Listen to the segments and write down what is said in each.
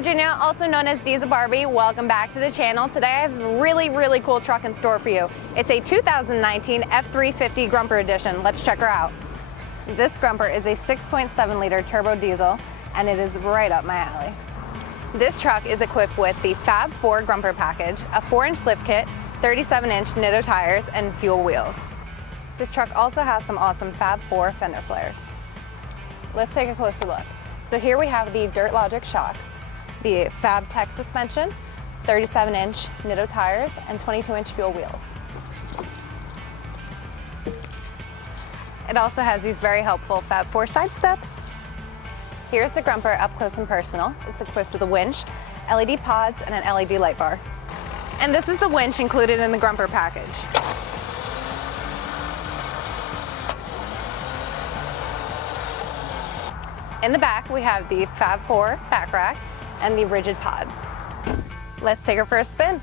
Virginia, also known as Dee's Barbie. Welcome back to the channel. Today I have a really cool truck in store for you. It's a 2019 F-350 Grumper edition. Let's check her out. This Grumper is a 6.7 liter turbo diesel and it is right up my alley. This truck is equipped with the Fab Fours Grumper package, a 4-inch lift kit, 37-inch Nitto tires, and fuel wheels. This truck also has some awesome Fab Fours fender flares. Let's take a closer look. So here we have the Dirt Logic shocks, the Fabtech suspension, 37-inch Nitto tires, and 22-inch fuel wheels. It also has these very helpful Fab Fours side steps. Here's the Grumper up close and personal. It's equipped with a winch, LED pods, and an LED light bar. And this is the winch included in the Grumper package. In the back, we have the Fab Fours back rack and the rigid pods. Let's take her for a spin.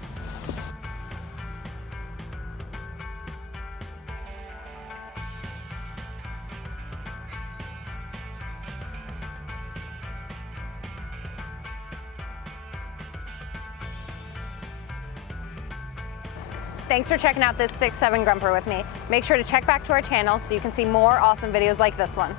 Thanks for checking out this 6.7 Grumper with me. Make sure to check back to our channel so you can see more awesome videos like this one.